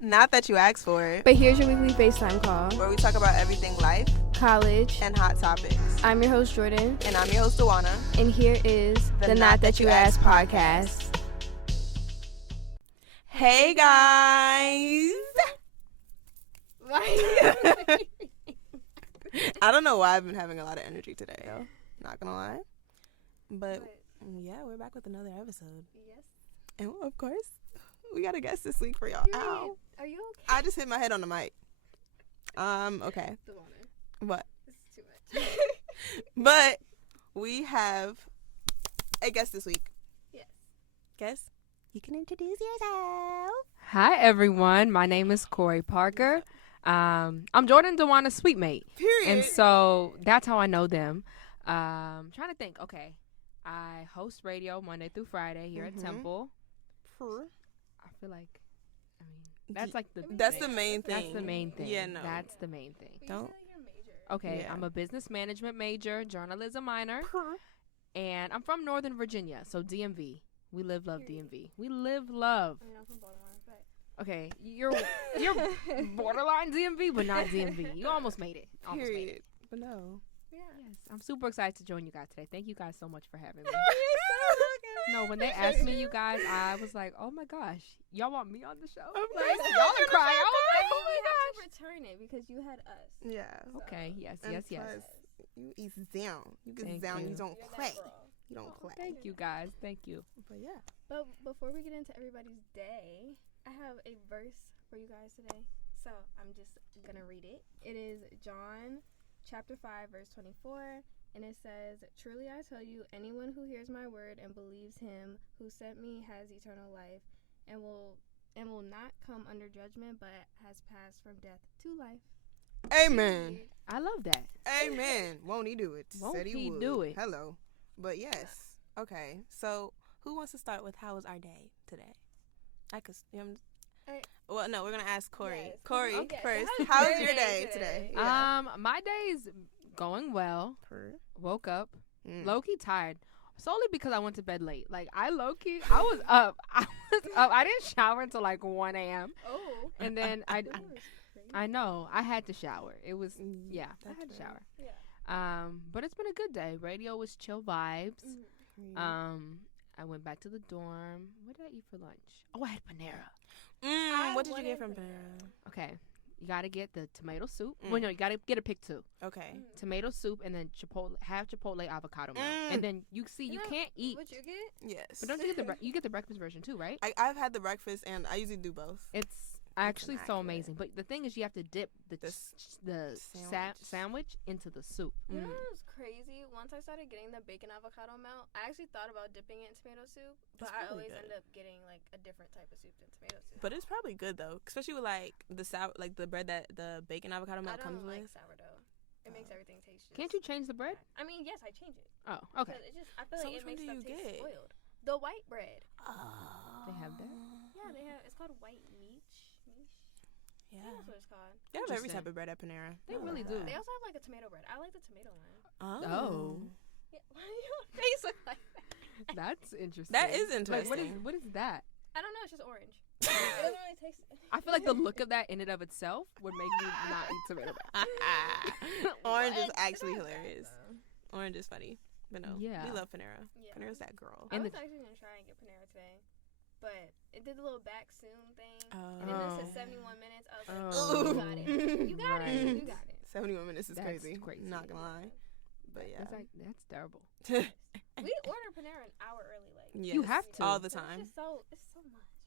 Not that you asked for it. But here's your weekly FaceTime call. Where we talk about everything life, college, and hot topics. I'm your host, Jordan. And I'm your host, Dewana. And here is the Not That You Asked podcast. Hey, guys. I don't know why I've been having a lot of energy today, though. Not gonna lie. But yeah, we're back with another episode. Yes. And of course, we got a guest this week for y'all. Ow. Are you okay? I just hit my head on the mic. Okay. What? This is too much. But we have a guest this week. Yes. Guess? You can introduce yourself. Hi, everyone. My name is Kori Parker. I'm Jordan Dewana's sweet mate. Period. And so that's how I know them. Trying to think. Okay. I host radio Monday through Friday here at Temple. I feel like, that's like the That's the main thing. That's the main thing. Yeah, no. That's the main thing. Don't. Okay, Yeah. I'm a business management major, journalism minor, and I'm from Northern Virginia, so DMV. We live, love DMV. We live, love. I mean, I'm from Baltimore, but... Okay, you're borderline DMV, but not DMV. You almost made it. Almost made it. But no. Yeah. Yes, I'm super excited to join you guys today. Thank you guys so much for having me. No, when they asked me, you guys, I was like, oh my gosh, y'all want me on the show? Of Like, course. y'all are crying. I was I like, mean, oh we my have to gosh. return it because you had us. Yeah. So. Okay, yes. And plus, you ease down. You get Thank down. you. You don't You're that play. girl. You don't play. Thank you guys. Thank you. But yeah. But before we get into everybody's day, I have a verse for you guys today. So I'm just going to read it. It is John chapter 5, verse 24. And it says, "Truly I tell you, anyone who hears my word and believes him who sent me has eternal life and will not come under judgment, but has passed from death to life." Amen. I love that. Amen. Won't he do it? Won't Said he would. do it? Hello. But yes. Okay. So who wants to start with how was our day today? I could. Well, no, we're gonna ask Kori. Yes. Kori Okay, so first. how's How's your your day day today? today? My day's going well. Per. Woke up Mm. low-key tired. Solely because I went to bed late. Like, I low-key, I was up. I didn't shower until like 1 a.m. Oh. And then That was crazy. I know, I had to shower. It was, yeah, I That's had to fair. shower. Yeah. But it's been a good day. Radio was chill vibes. Mm-hmm. I went back to the dorm. What did I eat for lunch? Oh, I had Panera. What did you wanted get from Panera. Panera? Okay. You got to get the tomato soup. Mm. Well, no, you got to get a pick two. Okay. Tomato soup and then Chipotle avocado milk. Mm. And then you can't eat. What you get? Yes. But don't you get you get the breakfast version too, right? I've had the breakfast and I usually do both. It's actually so immaculate. amazing. But the thing is, you have to dip the sandwich. sandwich into the soup. You know what was crazy? Once I started getting the bacon avocado melt, I actually thought about dipping it in tomato soup, but That's I probably always good. end up getting like a different type of soup than tomato soup. But it's probably good though, especially with like the bread that the bacon avocado I milk comes don't like with. sourdough. It makes everything taste. Can't you change the bread? I mean, yes, I change it. Oh, okay. But it just, I feel So like which it one makes do stuff you taste get? spoiled. The white bread. They have that? Yeah, they have. It's called white niche. Yeah. That's what it's called. They have every Interesting. type of bread at Panera. They I love really that. do. They also have like a tomato bread. I like the tomato one. Oh. Yeah. Why do your face look like that? That's interesting. That is Like, interesting. what is that? I don't know. It's just orange. It doesn't really taste. I feel like the look of that in and of itself would make me not eat tomato bread. Orange is What? actually It's not bad, hilarious. though. Orange is funny. But no, Yeah. we love Panera. Yeah. Panera's that girl. I And was the- actually gonna try and get Panera today, but it did the little back soon thing, Oh. and then it said 71 minutes. I was like, Oh. you got it. You got Right. it. You got it. 71 minutes is That's crazy. crazy. Not gonna lie. But yeah. That's terrible. We order Panera an hour early, like. Yes, You have to. all the but time. It's so much.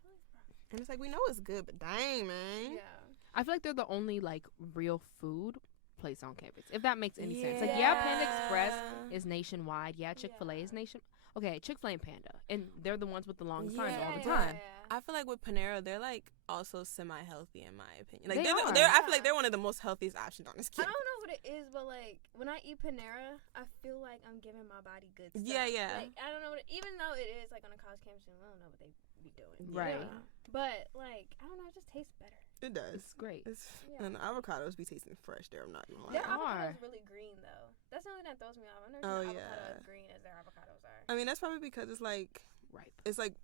Really fun. And it's like we know it's good, but dang, man. Yeah. I feel like they're the only like real food place on campus. If that makes any sense. Like, yeah, Panda Express is nationwide. Yeah, Chick-fil-A is nation. Okay, Chick-fil-A and Panda, and they're the ones with the longest lines all the time. I feel like with Panera, they're like also semi-healthy in my opinion. Like They are. they're I feel like they're one of the most healthiest options on this I campus. don't know what it is, but like when I eat Panera, I feel like I'm giving my body good stuff. Yeah, yeah. Like I don't know what even though it is like on a college campus, I don't know what they be doing. Right. Yeah. But like I don't know, it just tastes better. It does. It's great. Yeah. And avocados be tasting fresh there. I'm not gonna lie. Their are. avocado is really green though. That's the only thing that throws me off. I've never Oh, seen an yeah. avocado as green as their avocados are. I mean, that's probably because it's like Right. it's like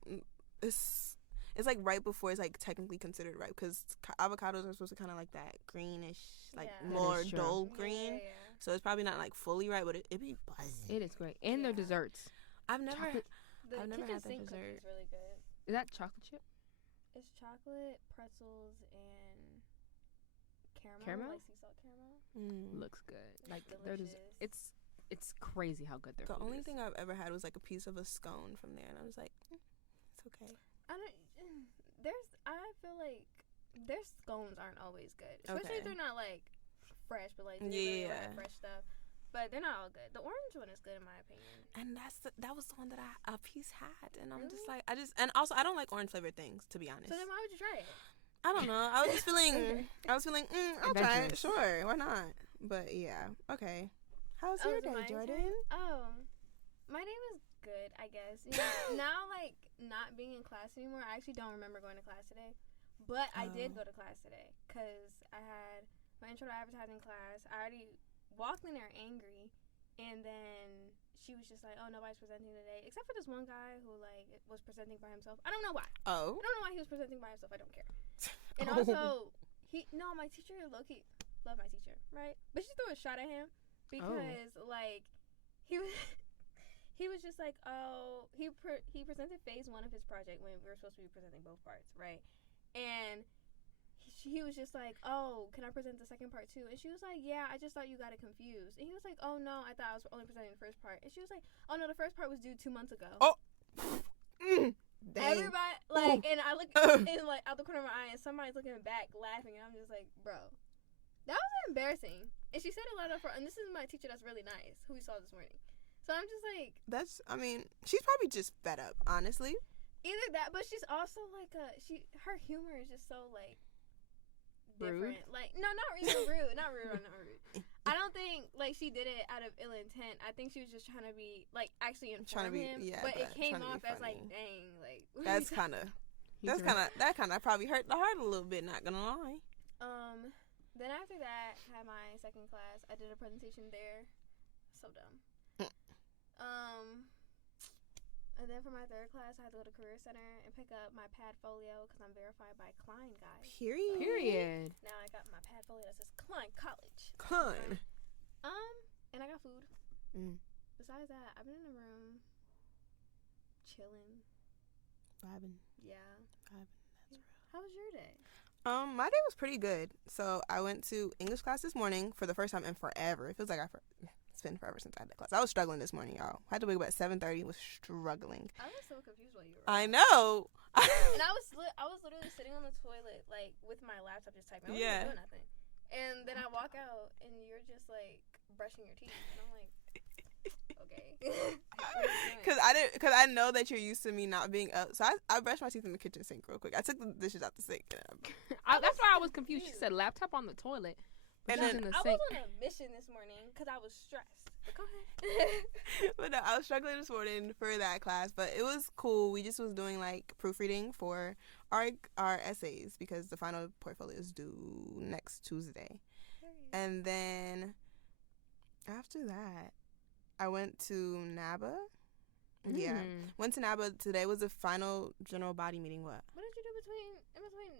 it's it's like right before it's like technically considered ripe because avocados are supposed to kind of like that greenish, like more dull green. Yeah. So it's probably not like fully ripe, but it be buzzing. It is great, and their desserts. I've never had the dessert. Is really good. Is that chocolate chip? It's chocolate, pretzels, and caramel? Like sea salt caramel. Looks good. Like it's crazy how good their food is. The only thing I've ever had was like a piece of a scone from there, and I was like, it's okay. I feel like their scones aren't always good, especially if they're not like fresh, but like really fresh stuff. But they're not all good. The orange one is good in my opinion. And that was the one that a piece had, and I'm just like and also I don't like orange flavored things, to be honest. So then why would you try it? I don't know. I was just feeling. I'll try it. Sure, why not? But yeah, okay. How's your day, Jordan? My day was good, I guess. You know, now, like, not being in class anymore, I actually don't remember going to class today. But I did go to class today because I had my intro to advertising class. I already walked in there angry, and then she was just like, oh, nobody's presenting today, except for this one guy who, like, was presenting by himself. I don't know why. I don't know why he was presenting by himself. I don't care. And also, my teacher, low-key, love my teacher, right? But she threw a shot at him because, like, he was just like, he presented phase 1 of his project when we were supposed to be presenting both parts, right? And he was just like, oh, can I present the second part too? And she was like, yeah, I just thought you got it confused. And he was like, oh no, I thought I was only presenting the first part. And she was like, oh no, the first part was due 2 months ago. Oh, dang. Everybody, like, and I look in, like, out the corner of my eye, and somebody's looking back laughing, and I'm just like, bro, that was embarrassing. And she said a lot of her, and this is my teacher that's really nice, who we saw this morning. So I'm just like, she's probably just fed up, honestly. Either that, but she's also like her humor is just so like different. Rude? Like, no, not even rude. Not rude. I don't think like she did it out of ill intent. I think she was just trying to be like actually inform him. Yeah, but it came off as like, dang, like that kind of probably hurt the heart a little bit. Not gonna lie. Then after that, I had my second class. I did a presentation there. So dumb. And then for my third class, I had to go to Career Center and pick up my Padfolio because I'm verified by Klein, guys. Period. Now I got my Padfolio that says Klein College. Klein. And I got food. Besides that, I've been in the room chilling. Vibing. Yeah. Vibing. That's real. How was your day? My day was pretty good. So I went to English class this morning for the first time in forever. It feels like it's been forever since I had that class. I was struggling this morning, y'all. I had to wake up at 7:30. Was struggling. I was so confused while you were. I know. And I was literally sitting on the toilet, like with my laptop, just typing. I wasn't doing nothing. And then I walk out, and you're just like brushing your teeth, and I'm like, okay. Because I know that you're used to me not being up. So I brushed my teeth in the kitchen sink real quick. I took the dishes out the sink. That's why I was confused. She said laptop on the toilet. And then I was on a mission this morning because I was stressed. But go ahead. But no, I was struggling this morning for that class, but it was cool. We just was doing like proofreading for our essays because the final portfolio is due next Tuesday. And then after that, I went to NABA. Yeah, went to NABA. Today was the final general body meeting. What did you do in between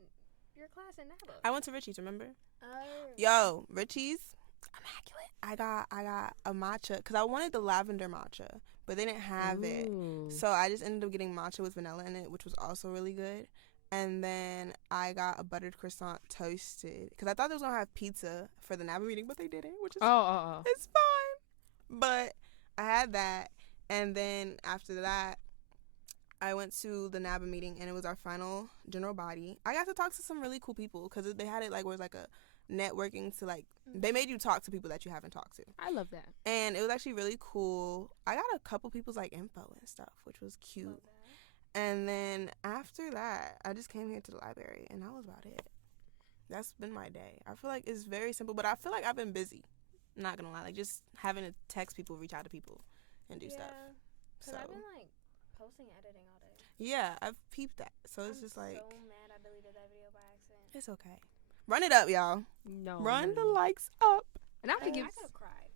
your class and NABA? I went to Richie's. Remember? Oh. Yo, Richie's, immaculate. I got a matcha because I wanted the lavender matcha, but they didn't have it. So I just ended up getting matcha with vanilla in it, which was also really good. And then I got a buttered croissant toasted because I thought they was gonna have pizza for the NABA meeting, but they didn't, which is it's fine. But I had that, and then after that, I went to the NABA meeting, and it was our final general body. I got to talk to some really cool people because they had it like where it was like a networking to like they made you talk to people that you haven't talked to. I love that. And it was actually really cool. I got a couple people's like info and stuff, which was cute. And then after that, I just came here to the library, and that was about it. That's been my day. I feel like it's very simple, but I feel like I've been busy. I'm not gonna lie, like just having to text people, reach out to people, and do stuff. Because I've been like posting, editing all day. Yeah, I've peeped that. So it's just like. I'm so mad I deleted that video by accident. It's okay. Run it up, y'all. No. Run the likes up. And I have to give. I could have cried.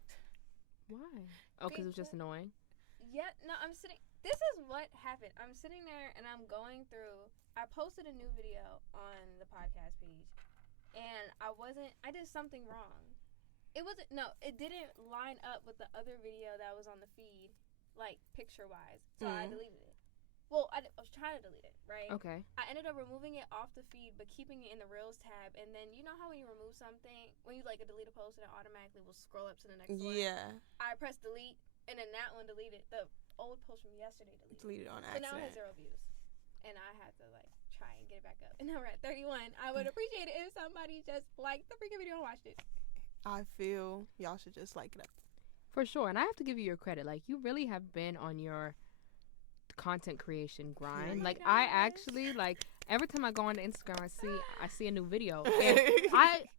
Why? Oh, because it was just annoying. Yeah. No, I'm sitting. this is what happened. I'm sitting there and I'm going through. I posted a new video on the podcast page, and I did something wrong. It didn't line up with the other video that was on the feed, like picture wise. So I deleted it. Well, I was trying to delete it, right? Okay. I ended up removing it off the feed, but keeping it in the Reels tab. And then you know how when you remove something, when you like delete a post, and it automatically will scroll up to the next one. Yeah. I pressed delete, and then that one deleted. The old post from yesterday deleted on accident. So now it has 0 accident. views, and I had to like try and get it back up. And now we're at 31. I would appreciate it if somebody just liked the freaking video and watched it. I feel y'all should just like it up. For sure. And I have to give you your credit. Like, you really have been on your content creation grind. Like, I actually, like, every time I go on Instagram, I see a new video. And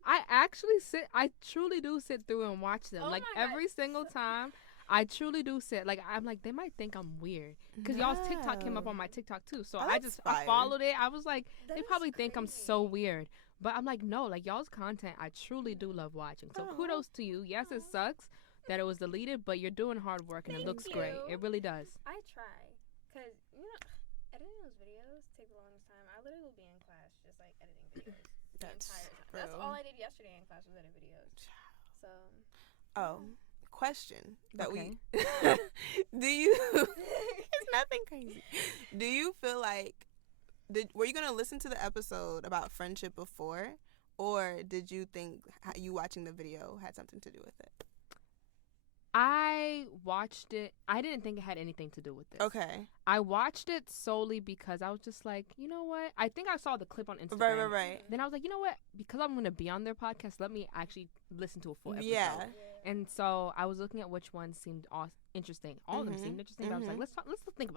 I truly do sit through and watch them. Like, every single time. I truly do sit. Like, I'm like, they might think I'm weird. Because y'all's TikTok came up on my TikTok, too. So I followed it. I was like, they probably think I'm so weird. But I'm like, no, like, y'all's content, I truly do love watching. So kudos to you. Yes, it sucks that it was deleted, but you're doing hard work, and it looks great. It really does. I try. Because, editing those videos takes the longest time. I literally will be in class just, like, editing videos the entire time. That's all I did yesterday in class was edit videos. So. Question that we do you it's nothing crazy. Do you feel like were you gonna listen to the episode about friendship before, or did you think you watching the video had something to do with it? I watched it. I didn't think it had anything to do with this. Okay. I watched it solely because I was just like, you know what? I think I saw the clip on Instagram. Right. Then I was like, you know what? Because I'm going to be on their podcast, let me actually listen to a full episode. Yeah. And so I was looking at which one seemed interesting. All of them seemed interesting. But I was like,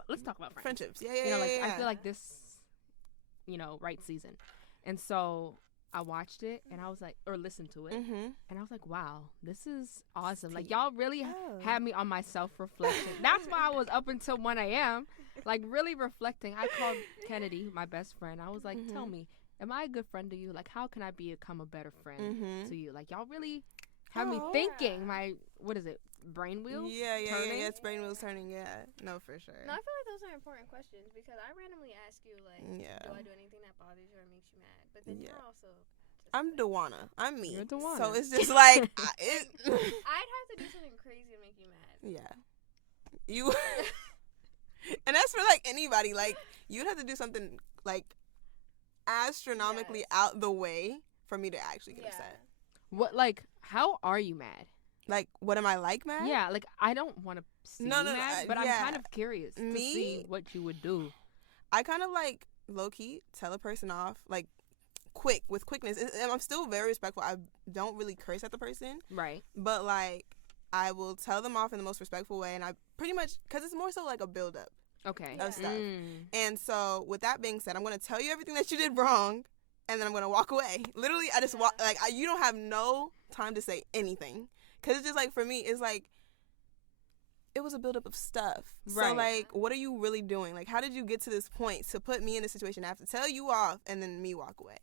let's talk about friendships. Yeah. I feel like this, right season. And so I watched it and I was like, or listened to it, and I was like, wow, this is awesome. Like, y'all really had me on my self-reflection. That's why I was up until 1 a.m., like, really reflecting. I called Kennedy, my best friend. I was like, tell me, am I a good friend to you? Like, how can I become a better friend to you? Like, y'all really have me thinking. My, what is it, brain wheels turning? Yeah, it's brain wheels turning, No, for sure. No, I feel like those are important questions because I randomly ask you, like, do I do anything that bothers you or makes you mad? But then you're also I'm Dewana. I'm me. You're Dewana. So it's just like I'd have to do something crazy to make you mad. Yeah. You and that's for like anybody. Like, you'd have to do something like astronomically out the way for me to actually get upset. What, like, how are you mad? Like, what am I like, mad? Yeah, like, I don't want to see you mad, but I'm kind of curious to see what you would do. I kind of, like, low-key tell a person off, like, with quickness. And I'm still very respectful. I don't really curse at the person. Right. But, like, I will tell them off in the most respectful way, and I pretty much, because it's more so like a build-up of stuff. And so, with that being said, I'm going to tell you everything that you did wrong, and then I'm going to walk away. Literally, I just walk, like, you don't have no time to say anything. Because it's just, like, for me, it's, like, it was a buildup of stuff. Right. So, like, what are you really doing? Like, how did you get to this point to put me in this situation? I have to tell you off and then me walk away.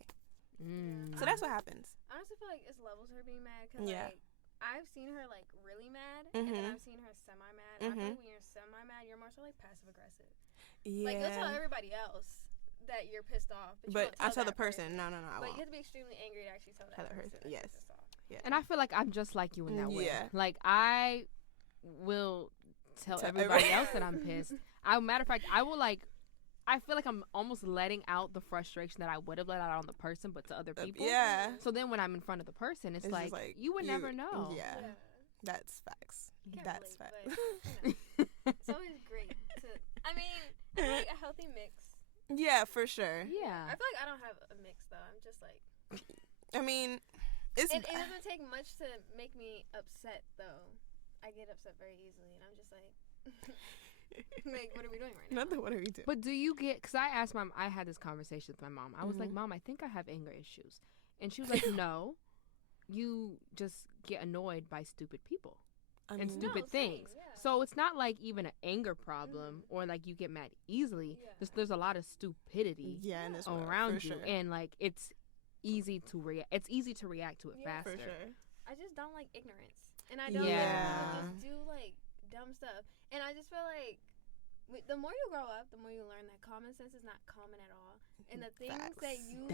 So that's what happens. I honestly feel like it's levels of her being mad. Because, like, I've seen her, like, really mad, and then I've seen her semi-mad. I feel like when you're semi-mad, you're more so, like, passive-aggressive. Yeah. Like, you'll tell everybody else that you're pissed off. But I tell the person. No, I won't. But you have to be extremely angry to actually tell that person. Yes. Yeah. And I feel like I'm just like you in that way. Like, I will tell everybody else that I'm pissed. Matter of fact, I will, like, I feel like I'm almost letting out the frustration that I would have let out on the person, but to other people. So then when I'm in front of the person, it's like you would never know. Yeah. That's facts. That's facts. It's always great to, I mean, it's like a healthy mix. Yeah, for sure. Yeah. I feel like I don't have a mix, though. I'm just like, I mean, it doesn't take much to make me upset, though. I get upset very easily, and I'm just like, like, what are we doing right now? Nothing. What are we doing? But do you get? Because I asked I had this conversation with my mom. I was like, Mom, I think I have anger issues, and she was like, No, you just get annoyed by stupid people and stupid things. So it's not like even an anger problem or like you get mad easily. There's a lot of stupidity around you, and like it's easy to react. It's easy to react to it faster. For sure. I just don't like ignorance, and I don't like just do like dumb stuff. And I just feel like the more you grow up, the more you learn that common sense is not common at all. And the things that you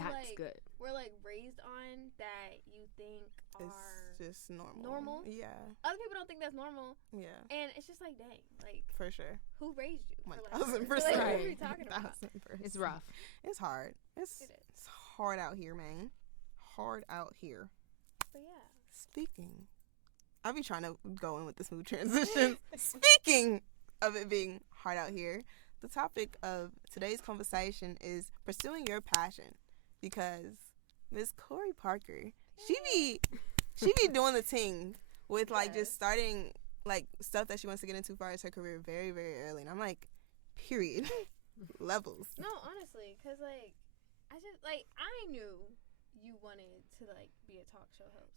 were like raised on that you think are just normal. Yeah. Other people don't think that's normal. Yeah. And it's just like, dang, like for sure. Who raised you? 1,000%. Like, what are you talking about? It's rough. It's hard. It's hard out here, man. Hard out here. But yeah. Speaking, I'll be trying to go in with the smooth transition. Speaking of it being hard out here, the topic of today's conversation is pursuing your passion, because Miss Kori Parker, she be doing the thing with like just starting like stuff that she wants to get into as far as her career very, very early, and I'm like, period. Levels. No, honestly, because like I knew you wanted to like be a talk show host,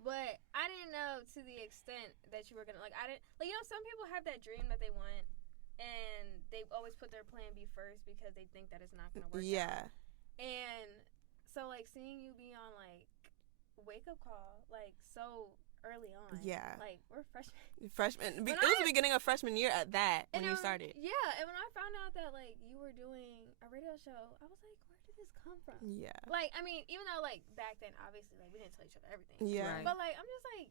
but I didn't know to the extent that you were gonna like. I didn't like, some people have that dream that they want, and they always put their plan B first because they think that it's not gonna work out. And so like seeing you be on like Wake Up Call like so early on, like we're freshmen. It was the beginning of freshman year at that when you started. Yeah, and when I found out that like you were doing a radio show, I was like, where did this come from? Yeah, like I mean, even though like back then obviously like we didn't tell each other everything. Yeah, but like I'm just like,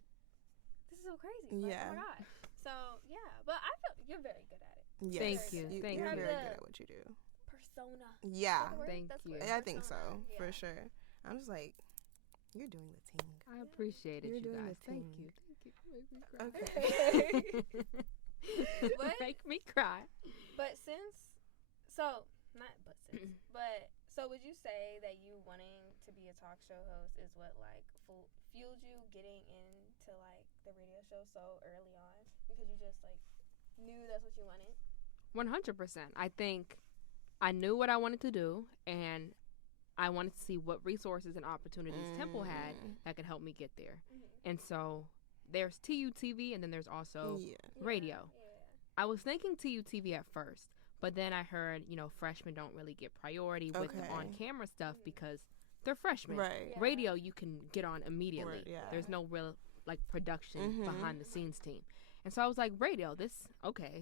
this is so crazy. Like, oh my god. So yeah, but I feel you're very good at it. Yes. Thank you. You're very good at what you do. Persona. Yeah. Thank you. I think so, for sure. I'm just like, you're doing the thing. I appreciate it, you guys. Thank you. Okay. Make me cry. But so would you say that you wanting to be a talk show host is what like fueled you getting into like the radio show so early on, because you just like knew that's what you wanted? 100%. I think I knew what I wanted to do, and I wanted to see what resources and opportunities Temple had that could help me get there. And so there's TUTV, and then there's also radio. I was thinking TUTV at first, but then I heard, freshmen don't really get priority with the on-camera stuff because they're freshmen. Right. Radio, you can get on immediately. There's no real, like, production behind-the-scenes team. And so I was like, radio,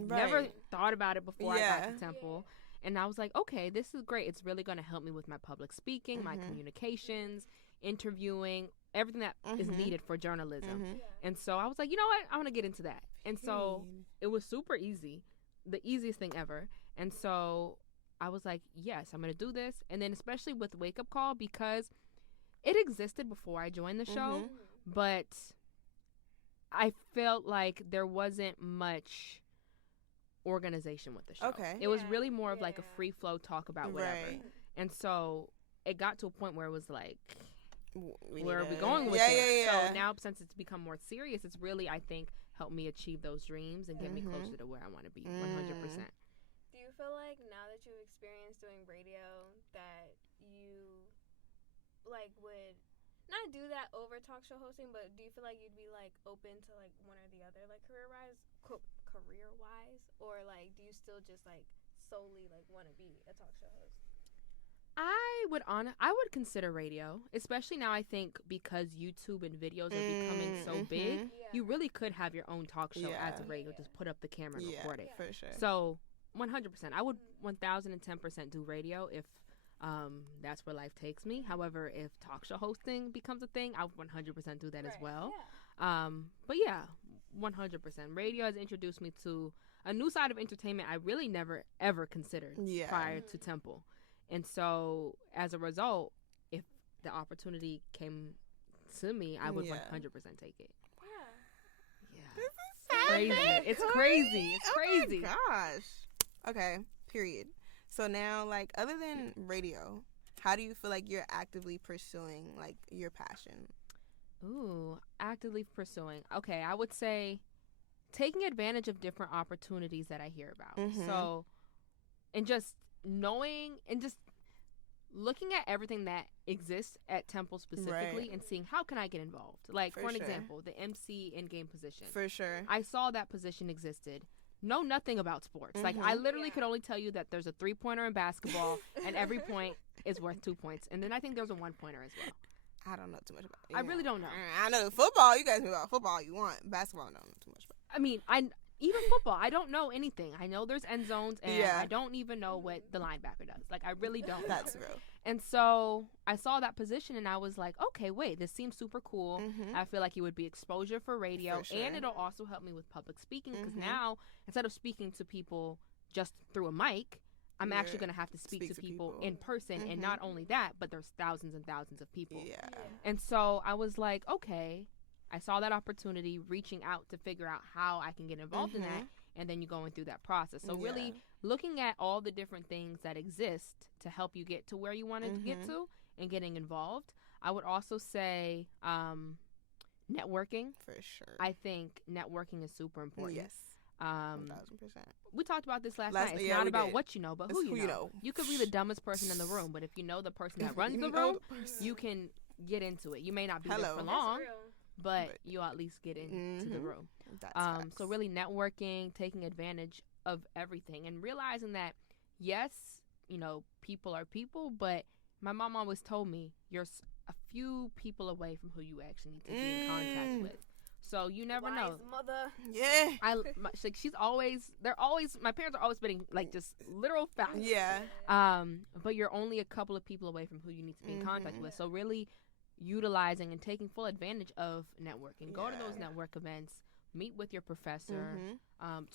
never thought about it before I got to Temple. And I was like, okay, this is great. It's really going to help me with my public speaking, my communications, interviewing, everything that is needed for journalism. And so I was like, you know what? I want to get into that. And so it was super easy, the easiest thing ever. And so I was like, yes, I'm going to do this. And then especially with Wake Up Call, because it existed before I joined the show, but I felt like there wasn't much organization with the show. It was really more of like a free flow talk about whatever. And so it got to a point where it was like, where are we going with it? So now, since it's become more serious, it's really, I think, helped me achieve those dreams and get me closer to where I want to be. 100%. Do you feel like now that you've experienced doing radio that you like would not do that over talk show hosting, but do you feel like you'd be like open to like one or the other, like career wise, or like do you still just like solely like want to be a talk show host? I would consider radio, especially now. I think because YouTube and videos are becoming so big, you really could have your own talk show as a radio. Just put up the camera and record it. For sure. So 100%, I would 1,010% do radio if that's where life takes me. However, if talk show hosting becomes a thing, I would 100% do that as well. But yeah, 100%. Radio has introduced me to a new side of entertainment I really never ever considered prior to Temple. And so, as a result, if the opportunity came to me, I would 100% take it. Yeah. It's crazy. It's crazy. Oh my gosh. Okay, period. So now, like, other than radio, how do you feel like you're actively pursuing, like, your passion? Ooh, actively pursuing. Okay, I would say taking advantage of different opportunities that I hear about. So, and just knowing and just looking at everything that exists at Temple specifically and seeing how can I get involved. Like, for an example, the MC in-game position. For sure. I saw that position existed. Know nothing about sports. Like, I literally could only tell you that there's a 3-pointer in basketball and every point is worth 2 points. And then I think there's a 1-pointer as well. I don't know too much about it. I really don't know. I know football. You guys know about football you want. Basketball, I don't know too much about. I mean, even football, I don't know anything. I know there's end zones, and I don't even know what the linebacker does. Like, I really don't know. That's real. And so I saw that position, and I was like, okay, wait, this seems super cool. I feel like it would be exposure for radio, For sure. and it'll also help me with public speaking, because now, instead of speaking to people just through a mic, I'm actually going to have to speak to people in person. And not only that, but there's thousands and thousands of people. Yeah. And so I was like, okay, I saw that opportunity, reaching out to figure out how I can get involved in that. And then you're going through that process. So really looking at all the different things that exist to help you get to where you want to get to and getting involved. I would also say networking. For sure. I think networking is super important. Yes. 1,000%. We talked about this last night. It's not about what you know, but who you know. You could be the dumbest person in the room, but if you know the person that runs the room, you can get into it. You may not be there for long, but you'll at least get into the room. So really networking, taking advantage of everything, and realizing that, yes, you know, people are people, but my mom always told me you're a few people away from who you actually need to be in contact with. So you never know. Mother. Yeah. She's always, my parents are always spitting like just literal facts. Yeah. But you're only a couple of people away from who you need to be in contact with. So really utilizing and taking full advantage of networking. Go to those network events. Meet with your professor.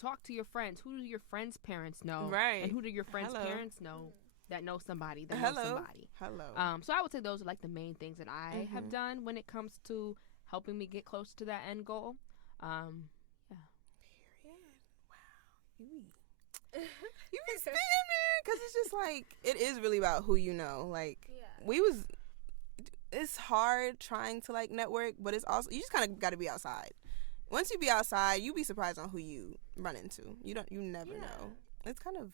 Talk to your friends. Who do your friends' parents know? Right. And who do your friends' parents know that know somebody that knows somebody? So I would say those are like the main things that I have done when it comes to helping me get close to that end goal. Period. Wow. You be spinning, man, because it's just like, it is really about who you know. Like, it's hard trying to like network, but it's also, you just kind of got to be outside. Once you be outside, you be surprised on who you run into. You never know. It's kind of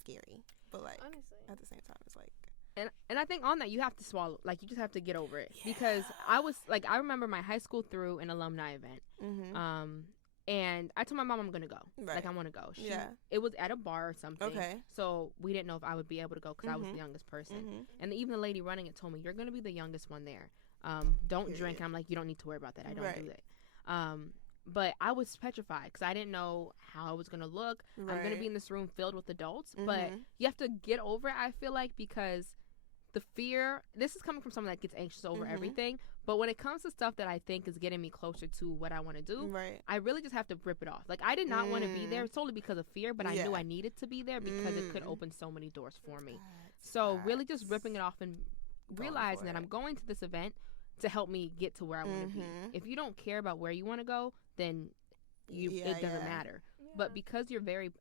scary, but like, honestly, at the same time, it's like. And I think on that, you have to swallow. Like, you just have to get over it. Because I remember my high school threw an alumni event. And I told my mom I'm going to go. Right. Like, I want to go. It was at a bar or something. Okay. So we didn't know if I would be able to go because I was the youngest person. And even the lady running it told me, you're going to be the youngest one there. Don't drink. I'm like, you don't need to worry about that. I don't do that. But I was petrified because I didn't know how I was going to look. I'm going to be in this room filled with adults. But you have to get over it, I feel like, because the fear, this is coming from someone that gets anxious over everything. But when it comes to stuff that I think is getting me closer to what I want to do, I really just have to rip it off. Like, I did not want to be there solely because of fear, but I knew I needed to be there because it could open so many doors for me. So really just ripping it off and realizing that I'm going to this event to help me get to where I want to be. If you don't care about where you want to go, then it doesn't matter. But because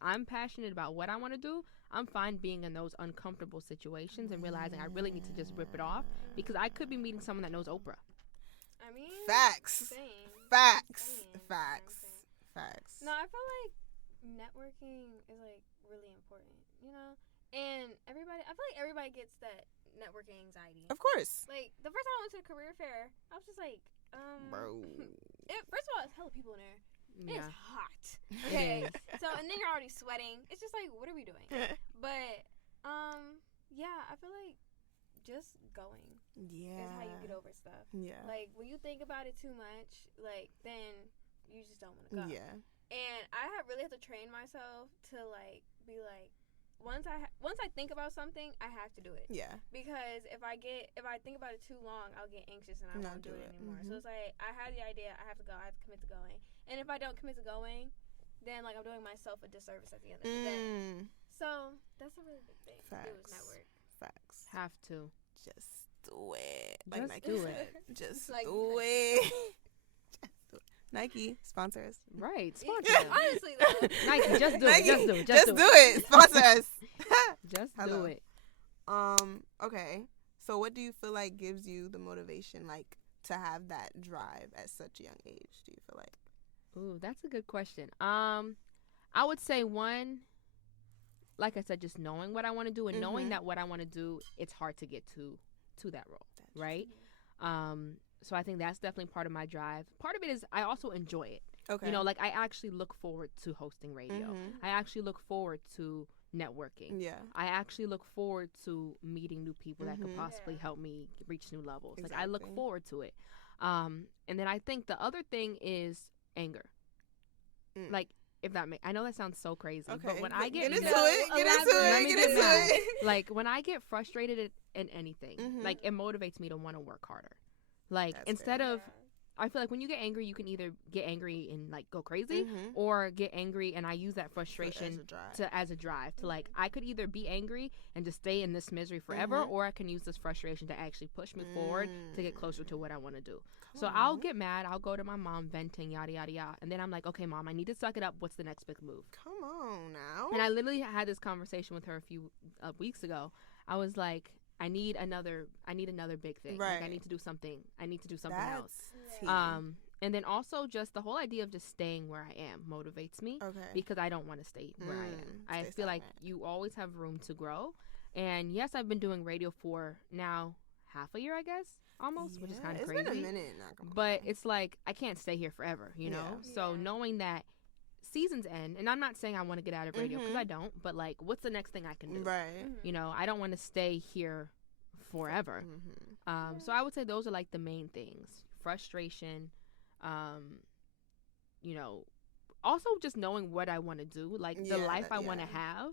I'm passionate about what I want to do, I'm fine being in those uncomfortable situations and realizing I really need to just rip it off because I could be meeting someone that knows Oprah. I mean, Facts. Same. Facts. No, I feel like networking is like really important, you know? And I feel like everybody gets that networking anxiety. Of course. Like, the first time I went to a career fair, I was just like, bro. First of all, it's hella people in there. Yeah. It's hot. Okay. So, and then you're already sweating. It's just like, what are we doing? But, yeah, I feel like just going is how you get over stuff. Yeah. Like, when you think about it too much, like, then you just don't want to go. Yeah. And I really have to train myself to, like, be like, once I think about something, I have to do it. Yeah. Because if I think about it too long, I'll get anxious and I won't do it anymore. So it's like, I have the idea, I have to go, I have to commit to going. And if I don't commit to going, then like I'm doing myself a disservice at the end of the day. So that's a really big thing to do with network. Facts. Have to. Just do it. Like Nike said. Just like, do it. Nike, sponsor us. Right, sponsor us. Honestly, though. Nike, just do Nike, it. Just do it. Sponsor us. Just do it. Okay. So what do you feel like gives you the motivation, like, to have that drive at such a young age, do you feel like? Ooh, that's a good question. I would say one, like I said, just knowing what I want to do and knowing that what I want to do, it's hard to get to that role, right? So I think that's definitely part of my drive. Part of it is I also enjoy it. Okay. You know, like I actually look forward to hosting radio. I actually look forward to networking. Yeah. I actually look forward to meeting new people that could possibly help me reach new levels. Exactly. Like I look forward to it. And then I think the other thing is anger. Like if that I know that sounds so crazy, Okay, but when I get get into it. Like when I get frustrated in anything, like it motivates me to want to work harder. Like instead of, I feel like when you get angry, you can either get angry and like go crazy, or get angry and I use that frustration as a drive to like, I could either be angry and just stay in this misery forever, or I can use this frustration to actually push me forward to get closer to what I want to do. So I'll get mad, I'll go to my mom venting, yada yada yada, and then I'm like, okay mom, I need to suck it up, what's the next big move? Come on now. And I literally had this conversation with her a few weeks ago. I was like, I need another big thing. Right. Like I need to do something else. Tea. And then also just the whole idea of just staying where I am motivates me, because I don't want to stay where I am. I feel like you always have room to grow. And yes, I've been doing radio for now half a year, I guess, almost, which is kind of crazy. It's been a minute, but it's like I can't stay here forever, you know? So knowing that seasons end, and I'm not saying I want to get out of radio because I don't, but like what's the next thing I can do? Right. You know, I don't want to stay here forever. So I would say those are like the main things. Frustration, you know, also just knowing what I want to do, like the life I want to have,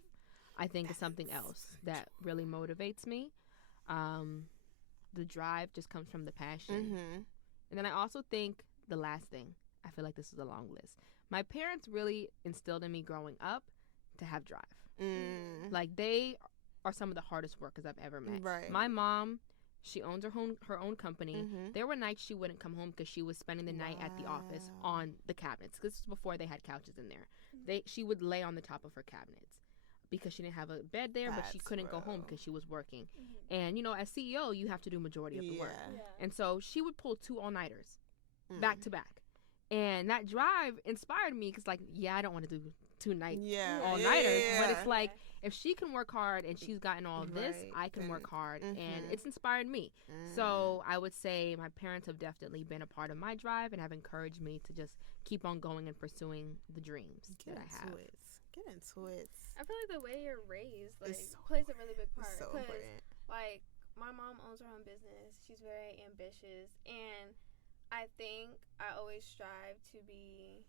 I think is something else that really motivates me. The drive just comes from the passion. And then I also think the last thing, I feel like this is a long list. My parents really instilled in me growing up to have drive. Like they are some of the hardest workers I've ever met. Right. My mom, she owns her own company. There were nights she wouldn't come home because she was spending the night at the office on the cabinets. This was before they had couches in there. She would lay on the top of her cabinets because she didn't have a bed there, but she couldn't go home because she was working. And, you know, as CEO, you have to do majority of the work. And so she would pull 2 all-nighters back to back. And that drive inspired me because, like, I don't want to do 2 nights all-nighters. But it's like, if she can work hard and she's gotten all of this, I can work hard. And it's inspired me. So I would say my parents have definitely been a part of my drive and have encouraged me to just keep on going and pursuing the dreams that I have. Get into it. I feel like the way you're raised So plays a really big part. It's so important. Like, my mom owns her own business. She's very ambitious. And I think I always strive to be...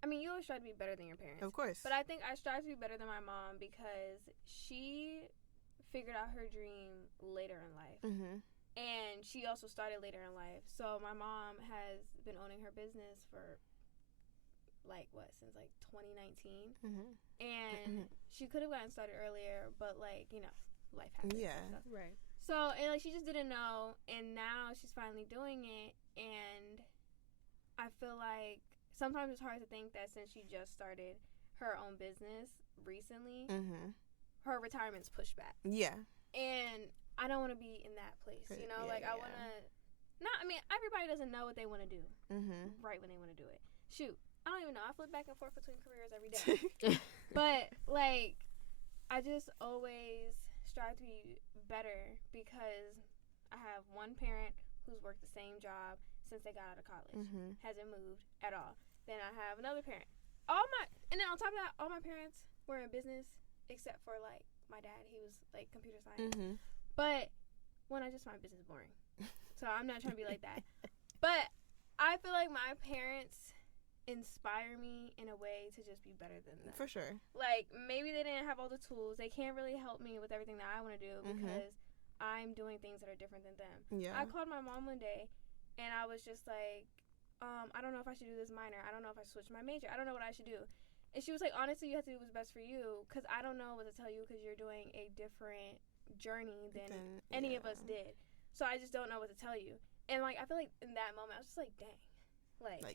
I mean, you always try to be better than your parents. Of course. But I think I strive to be better than my mom because she figured out her dream later in life. And she also started later in life. So my mom has been owning her business for... since 2019. And she could have gotten started earlier, but life happens. Right. So, and she just didn't know, and now she's finally doing it, and I feel like sometimes it's hard to think that since she just started her own business recently, her retirement's pushed back. And I don't want to be in that place, you know? I want to... everybody doesn't know what they want to do right when they want to do it. Shoot. I don't even know. I flip back and forth between careers every day. But, I just always strive to be better because I have one parent who's worked the same job since they got out of college. Hasn't moved at all. Then I have another parent. And then on top of that, all my parents were in business except for, my dad. He was, computer science. But, I just find business boring. So I'm not trying to be like that. But I feel like my parents inspire me in a way to just be better than them. For sure. Maybe they didn't have all the tools. They can't really help me with everything that I want to do because I'm doing things that are different than them. I called my mom one day and I was just like, I don't know if I should do this minor. I don't know if I should switch my major. I don't know what I should do. And she was like, honestly, you have to do what's best for you because I don't know what to tell you because you're doing a different journey than any of us did. So I just don't know what to tell you. And I feel like in that moment, I was just like, dang.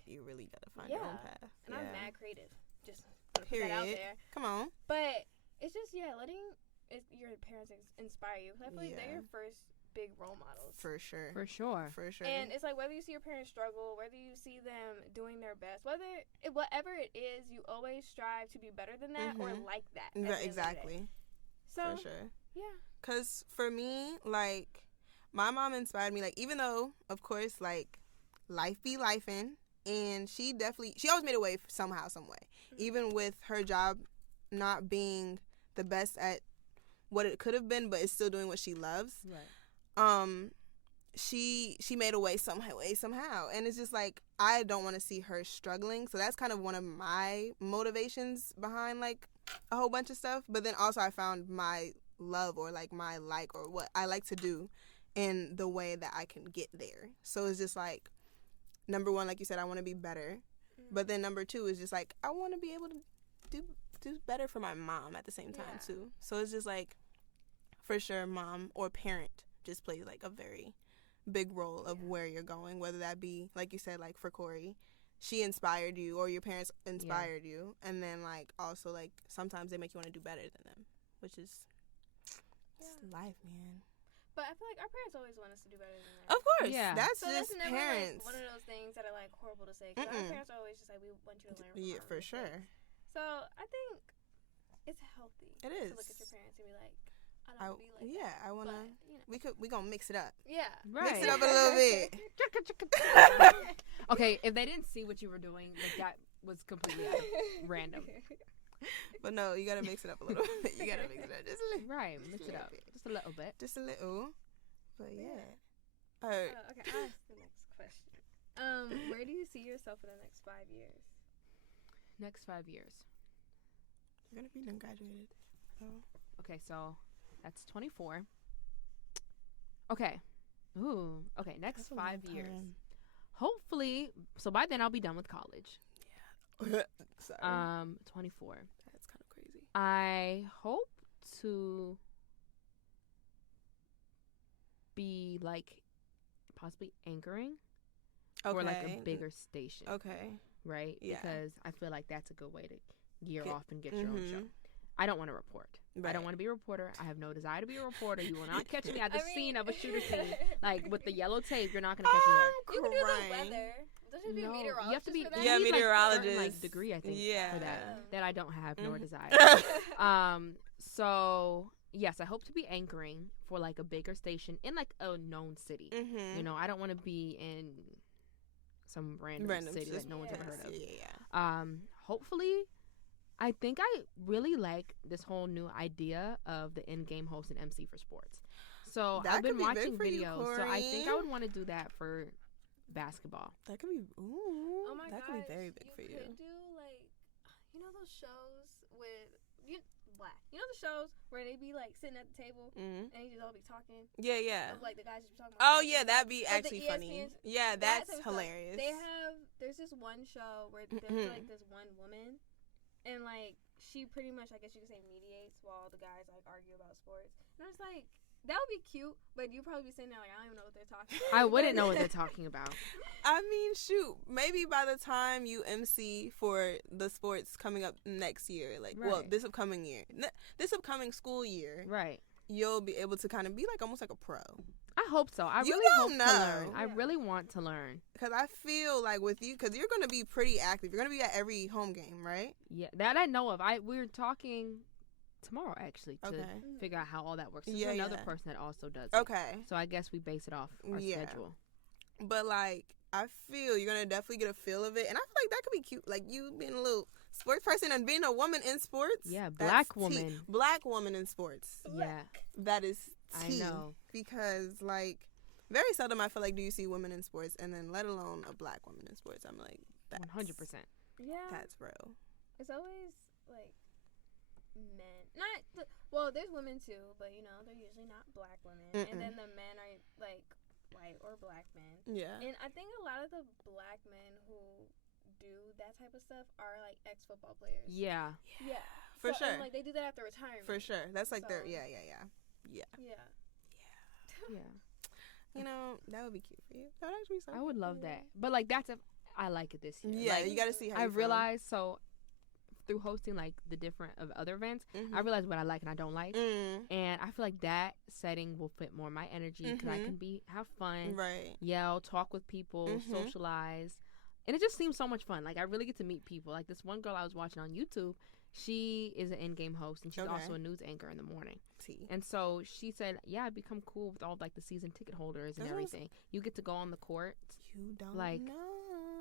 You really gotta find your own path. And I'm mad creative. Just put that out there. Come on. But it's just letting your parents inspire you. I feel like they're your first big role models. For sure. For sure. And it's whether you see your parents struggle, whether you see them doing their best, whatever it is, you always strive to be better than that or like that. Exactly. So for sure. Yeah. Cause for me, my mom inspired me. Even though, of course, life be lifing, and she always made a way somehow, some way. Even with her job not being the best at what it could have been, but it's still doing what she loves. Right. she made a way somehow, and it's just like I don't want to see her struggling. So that's kind of one of my motivations behind like a whole bunch of stuff. But then also I found my love or like my or what I like to do in the way that I can get there. So it's just like number one, like you said, I want to be better, but then number two is just like I want to be able to do better for my mom at the same time too. So it's just like for sure, mom or parent just plays like a very big role of where you're going, whether that be like you said, like for Kori, she inspired you or your parents inspired you, and then like also like sometimes they make you want to do better than them, which is life, man. But I feel like our parents always want us to do better than them. Of course, that's just never, parents. Like, one of those things that are like horrible to say. Because our parents are always just like, we want you to learn. From for sure. So I think it's healthy. It is to look at your parents and be like, I don't want to be like that. I wanna. But, we gonna mix it up. Yeah, right. Mix it up a little bit. Okay, if they didn't see what you were doing, like that was completely random. But no, you gotta mix it up a little bit. You gotta mix it up just a little. Right, mix it up just a little bit. Just a little. But yeah. Okay, I'll ask the next question. Where do you see yourself in the next 5 years? Next 5 years. You're gonna be done graduated. Oh. Okay, so that's 24. Okay. Ooh. Okay, next 5 years. Hopefully, so by then I'll be done with college. Yeah. Sorry. 24. That's kind of crazy. I hope to be like possibly anchoring for like a bigger station. Okay. Right? Yeah. Because I feel like that's a good way to gear off and get your own show. I don't want to report. Right. I don't want to be a reporter. I have no desire to be a reporter. You will not catch me at the scene of a shooter scene. Like with the yellow tape, you're not going to catch me there. You can do the weather. Don't you be a meteorologist? You have to be for that? Yeah, meteorologist. Like degree, I think, for that I don't have nor desire. So yes, I hope to be anchoring for like a bigger station in like a known city. You know, I don't want to be in some random city that no one's ever heard of. Yeah. Hopefully, I think I really like this whole new idea of the in-game host and MC for sports. So I've been watching videos. So I think I would want to do that for basketball. That could be. Ooh. Oh my that could be very big for you. You could do like, you know those shows with You know the shows where they be like sitting at the table and they just all be talking. Yeah. Of, like the guys just be talking about. Oh yeah, that'd be like actually funny. Yeah, that's hilarious. There's this one show where there's like this one woman, and like she pretty much, I guess you could say, mediates while the guys like argue about sports. And I was like, that would be cute, but you'd probably be sitting there like, I don't even know what they're talking about. I wouldn't know what they're talking about. I mean, shoot, maybe by the time you MC for the sports coming up next year, like, well, this upcoming school year, right, you'll be able to kind of be like almost like a pro. I hope so. I really hope to learn. I really want to learn. Because I feel like with you, because you're going to be pretty active. You're going to be at every home game, right? Yeah, that I know of. We're talking tomorrow, actually, to figure out how all that works. There's another person that also does it. Okay. So I guess we base it off our schedule. But, like, I feel you're going to definitely get a feel of it. And I feel like that could be cute. Like, you being a little sports person and being a woman in sports. Yeah, black woman. Black woman in sports. Yeah. That is tea. I know. Because, like, very seldom I feel like do you see women in sports, and then let alone a black woman in sports. I'm like, that's 100%. Yeah. That's real. It's always, like, men. Well, there's women too, but, you know, they're usually not black women. And then the men are, like, white or black men. Yeah. And I think a lot of the black men who do that type of stuff are, like, ex-football players. Yeah. For sure. And, like, they do that after retirement. For sure. That's like their, yeah. You know, that would be cute for you. That would actually be so I would love that. But, like, that's if I like it this year. Yeah, like, you got to see how I realized, so through hosting, like, the different of other events, I realized what I like and I don't like. And I feel like that setting will fit more my energy because I can have fun, yell, talk with people, socialize. And it just seems so much fun. Like, I really get to meet people. Like, this one girl I was watching on YouTube, she is an in-game host, and she's also a news anchor in the morning. And so she said, yeah, I become cool with all, like, the season ticket holders and everything. You get to go on the court. You don't know.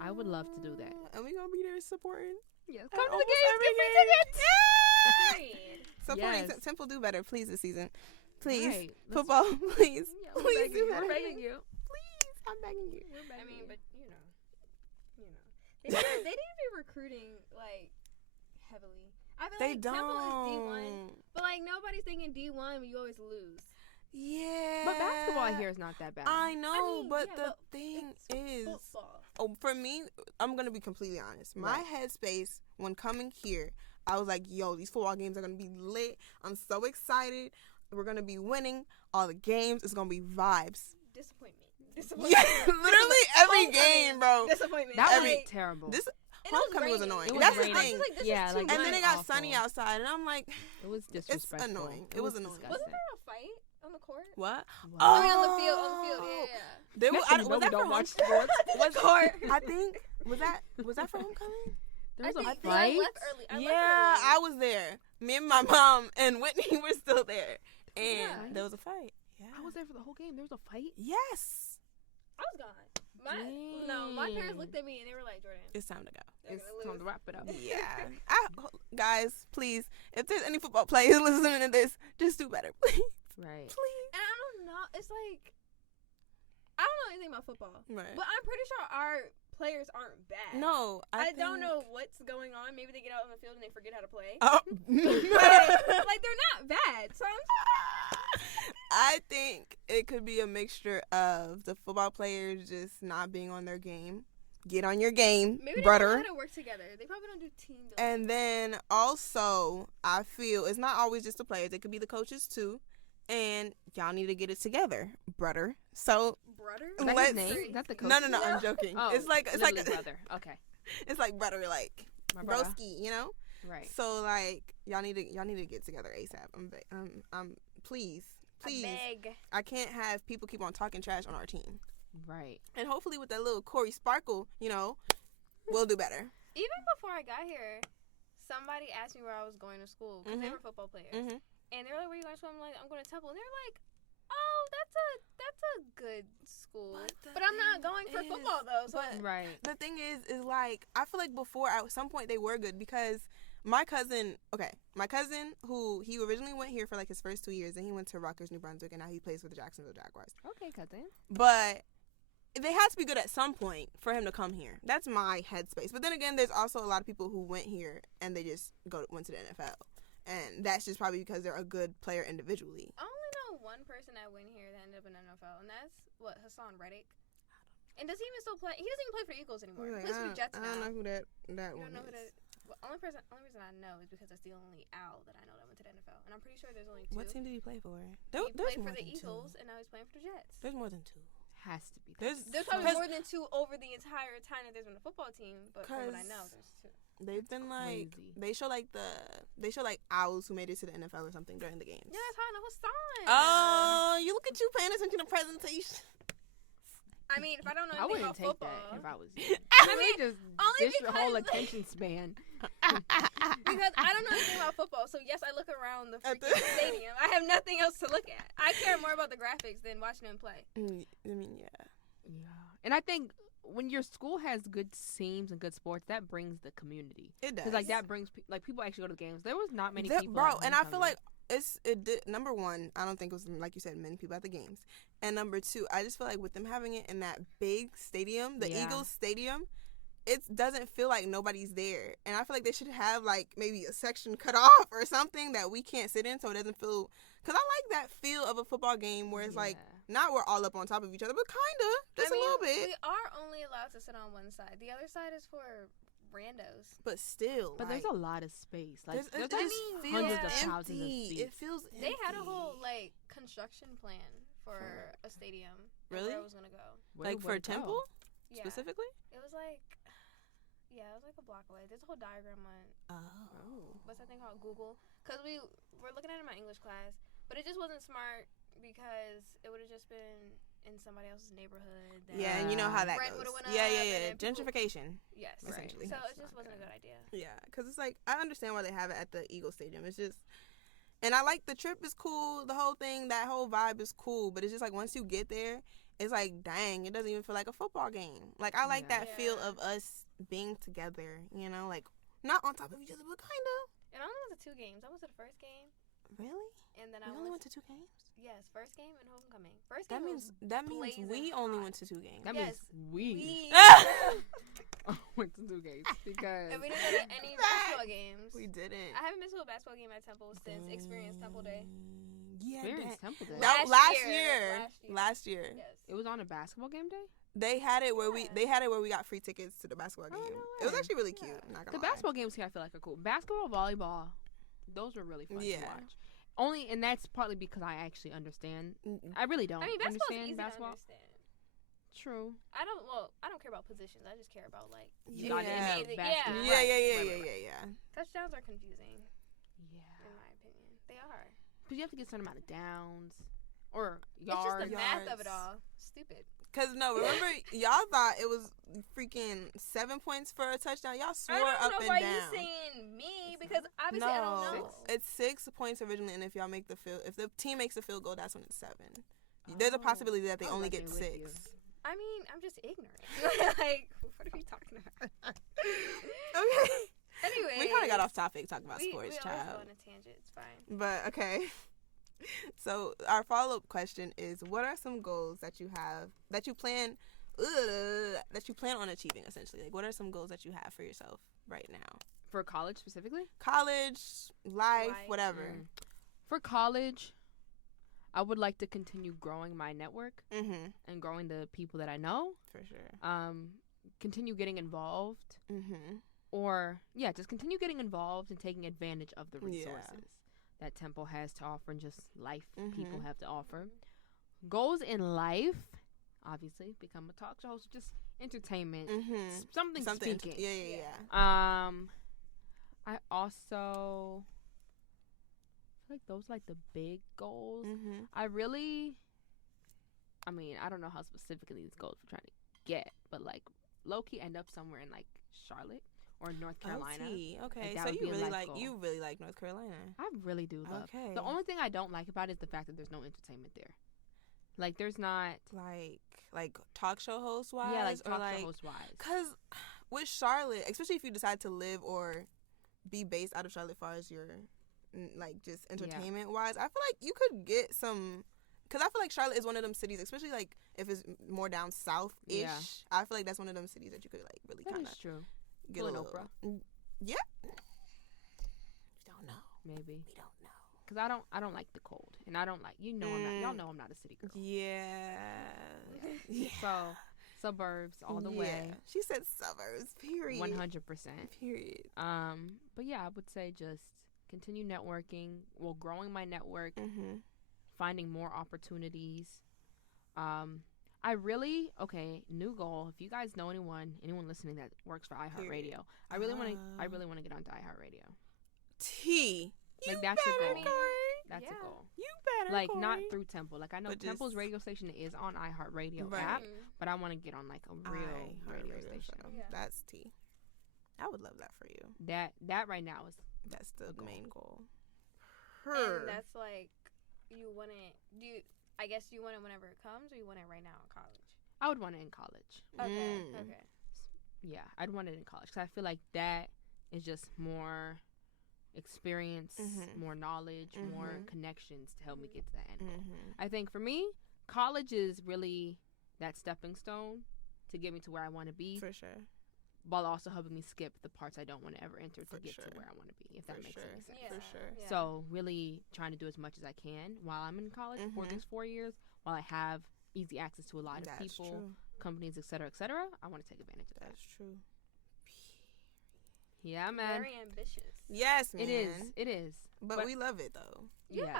I would love to do that. And we going to be there supporting. Yes. Come to the games. Get free tickets. Supporting Temple do better, please, this season. Please. Right. Football, please. Please do better. We're begging you. I'm begging you. I mean, but they need to be recruiting like heavily. I feel like Temple is D1, but like nobody's thinking D1 when you always lose. Yeah. But basketball here is not that bad. I know, but the thing is, football. for me, I'm gonna be completely honest. My headspace when coming here, I was like, yo, these football games are gonna be lit. I'm so excited. We're gonna be winning all the games. It's gonna be vibes. Disappointment. Yeah, literally every game, bro. Disappointment. That was terrible. Homecoming was annoying. Was That's raining. the thing. And then it got sunny outside, and I'm like, it was disrespectful. It's annoying. It was annoying. Wasn't there a fight on the court? What? Wow. I mean, on the field. Yeah. Was that for watch sports? Was court? I think was that for homecoming? There was a fight. I left early. I was there. Me and my mom and Whitney were still there, and there was a fight. Yeah. I was there for the whole game. There was a fight. Yes. I was gone. My parents looked at me and they were like, Jordan, it's time to go. It's time to wrap it up. Yeah. Guys, please, if there's any football players listening to this, just do better, please. Right. Please. And I don't know. It's like, I don't know anything about football. Right. But I'm pretty sure our players aren't bad. No. I don't know what's going on. Maybe they get out on the field and they forget how to play. Oh. But, like, they're not bad. So I think it could be a mixture of the football players just not being on their game. Get on your game, maybe they brother. don't know how to work together. They probably don't do team building. And then also, I feel it's not always just the players. It could be the coaches too. And y'all need to get it together, brother. So, brother? That's his name? That's the coach? No, I'm joking. Oh, it's like brother. Okay. It's like brother, like broski, you know? Right. So like y'all need to get together ASAP. I'm please. I beg. I can't have people keep on talking trash on our team. Right. And hopefully with that little Kori Sparkle, we'll do better. Even before I got here, somebody asked me where I was going to school because they were football players. Mm-hmm. And they were like, where are you going to school? I'm like, I'm going to Temple. And they're like, oh, that's a good school. But I'm not going for football, though. So right. The thing is like, I feel like before, at some point, they were good because my cousin, who he originally went here for like his first 2 years, and he went to Rutgers, New Brunswick, and now he plays for the Jacksonville Jaguars. Okay, cousin. But they had to be good at some point for him to come here. That's my headspace. But then again, there's also a lot of people who went here and they just went to the NFL. And that's just probably because they're a good player individually. I only know one person that went here that ended up in the NFL, and that's Hassan Reddick. And does he even still play? He doesn't even play for the Eagles anymore. He plays for the Jets now. I don't know who that one know is. Well, only reason I know is because that's the only owl that I know that went to the NFL. And I'm pretty sure there's only two. What team did he play for? He played for the Eagles, and now he's playing for the Jets. There's more than two. Has to be. There's probably more than two over the entire time that there's been a football team, but from what I know, there's two. They've been like they show like owls who made it to the NFL or something during the games. Yeah, that's how I know Hassan. Oh, you look at you paying attention to the presentation. I mean, if I don't know I anything wouldn't about take football, that if I was you. I mean, just only dish your whole attention span. Because I don't know anything about football, so yes, I look around the freaking stadium. I have nothing else to look at. I care more about the graphics than watching them play. I mean, yeah. And I think when your school has good teams and good sports, that brings the community. It does. Because like that brings people actually go to the games. There was not many people. Bro, and I feel like it did. Number one, I don't think it was, like you said, many people at the games. And number two, I just feel like with them having it in that big stadium, the Eagles stadium, it doesn't feel like nobody's there. And I feel like they should have like maybe a section cut off or something that we can't sit in, so it doesn't feel. Because I like that feel of a football game where it's like not we're all up on top of each other, but kind of just a little bit. We are only allowed to sit on one side. The other side is for randos. But still, but there's a lot of space. Like there's hundreds of thousands of seats. It feels empty. They had a whole like construction plan for a stadium. Really? Where I was gonna go. Like for Temple specifically? It was like. Yeah, it was like a block away. There's a whole diagram on what's that thing called? Google. Because we were looking at it in my English class, but it just wasn't smart because it would have just been in somebody else's neighborhood. Yeah, and you know how that rent goes. Went Yeah. Gentrification. Yes, essentially. So it just wasn't a good idea. Yeah, because it's like I understand why they have it at the Eagle Stadium. It's just, and I like the trip is cool. The whole thing, that whole vibe is cool. But it's just like once you get there, it's like dang, it doesn't even feel like a football game. Like I like that feel of us being together. You know, like not on top of each other, but kind of. And I only went to 2 games. I went to the first game. Really? And then We only went to 2 games? Yes, first game and homecoming. First That game means we only went to 2 games. That Yes, means we went to 2 games because and we didn't go to any basketball games. We didn't. I haven't been to a basketball game at Temple since Experience Temple Day. Yeah, Experience Temple Day. No, last year. Yes. It was on a basketball game day. They had it where we got free tickets to the basketball game. no It was way. actually really cute. Not gonna The lie. basketball games here I feel like are cool. Basketball, volleyball, those were really fun to watch. Only, and that's partly because I actually understand. I really don't. I mean, basketball's understand easy basketball. to understand. True. I don't care about positions. I just care about like You got Yeah. it. Yeah. touchdowns are confusing Yeah. in my opinion. They are. Because you have to get a certain amount of downs or It's yards. just the math of Yards. it all. Stupid. Cause no, remember y'all thought it was freaking 7 points for a touchdown. Y'all swore I up don't know and why down. you saying me because obviously I don't know. It's 6 points originally, and if y'all make if the team makes a field goal, that's when it's 7. There's a possibility that they I was only about get to say with 6. I mean, I'm just ignorant. Like, what are we talking about? Okay. Anyway, We kind of got off topic talking about we sports, always child. go on a tangent. It's fine. But okay. So our follow-up question is: what are some goals that you have that you plan on achieving? Essentially, like what are some goals that you have for yourself right now? For college specifically? College, life, whatever. For college, I would like to continue growing my network Mhm. and growing the people that I know. For sure. Continue getting involved. Mhm. Or, just continue getting involved and taking advantage of the resources that Temple has to offer and just life people have to offer. Goals in life, obviously, become a talk show host, just entertainment, something speaking. Yeah. I also feel like those like the big goals. I don't know how specifically these goals we're trying to get, but like low-key end up somewhere in like Charlotte or North Carolina. Okay, Like, so you you really like North Carolina. I really do love. Okay. The only thing I don't like about it is the fact that there's no entertainment there. Like there's not like talk show host wise. Yeah, like or talk like, show host wise. Cause with Charlotte, especially if you decide to live or be based out of Charlotte, as far as your like just entertainment wise, I feel like you could get some. Cause I feel like Charlotte is one of them cities, especially like if it's more down south ish. Yeah. I feel like that's one of them cities that you could like really kind That of is true. get Full a of little. Oprah. Yeah. We don't know. Maybe. We don't know. Cause I don't like the cold, and I don't like I'm not. Y'all know I'm not a city girl. Yeah. So suburbs all the way. She said suburbs. Period. 100%. Period. But yeah, I would say just continue networking. Well, growing my network, finding more opportunities. New goal. If you guys know anyone listening that works for iHeartRadio, I really want to get onto iHeartRadio. Like that's a goal. That's a goal. You better. Like Corey. not through Temple. Like I know But Temple's just, radio station is on iHeartRadio right. app, but I want to get on like a real radio station. Yeah. That's T. I would love that for you. That right now is That's the main goal. And that's like you want it. I guess you want it whenever it comes, or you want it right now in college. I would want it in college. Okay. Yeah, I'd want it in college because I feel like that is just more experience, more knowledge, more connections to help me get to that end goal. I think for me, college is really that stepping stone to get me to where I want to be. For sure. While also helping me skip the parts I don't want to ever enter to get to where I want to be, if that makes any sense. Yeah. For sure. Yeah. So really trying to do as much as I can while I'm in college for these 4 years, while I have easy access to a lot of people, companies, et cetera, I want to take advantage of that. That's true. Yeah, man. Very ambitious. Yes, man. It is. But we love it, though. Yes.